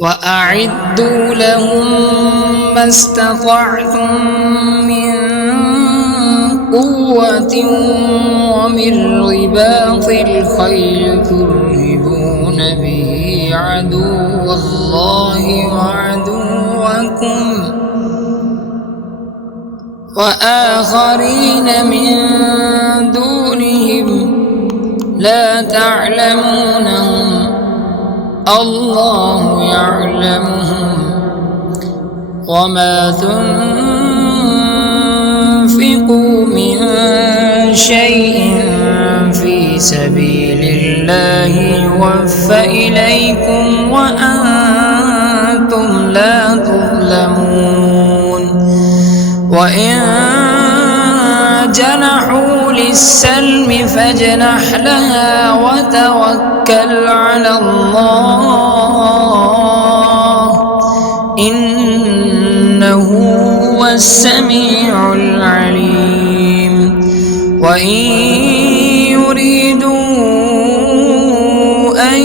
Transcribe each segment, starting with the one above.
وأعدوا لهم ما استطعتم من قوة ومن رباط الخيل ترهبون به عدو الله وعدوكم وآخرين من دونهم لا تعلمونهم الله يعلمهم وما تنفقوا من شيء في سبيل الله يوفى إليكم وأنتم لا تظلمون وإن جنحوا للسلم فاجنح لها وتوكل على الله إنه هو السميع العليم وإن يريدوا أن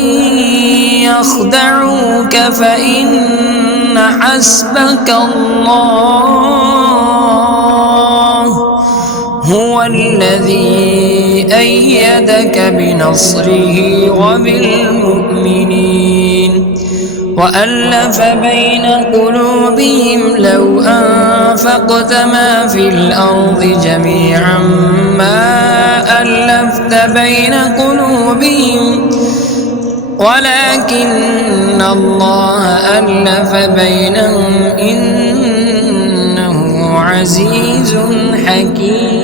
يخدعوك فإن حسبك الله هو الذي أيدك بنصره وبالمؤمنين وألف بين قلوبهم لو أنفقت ما في الأرض جميعا ما ألفت بين قلوبهم ولكن الله ألف بينهم إنه عزيز حكيم.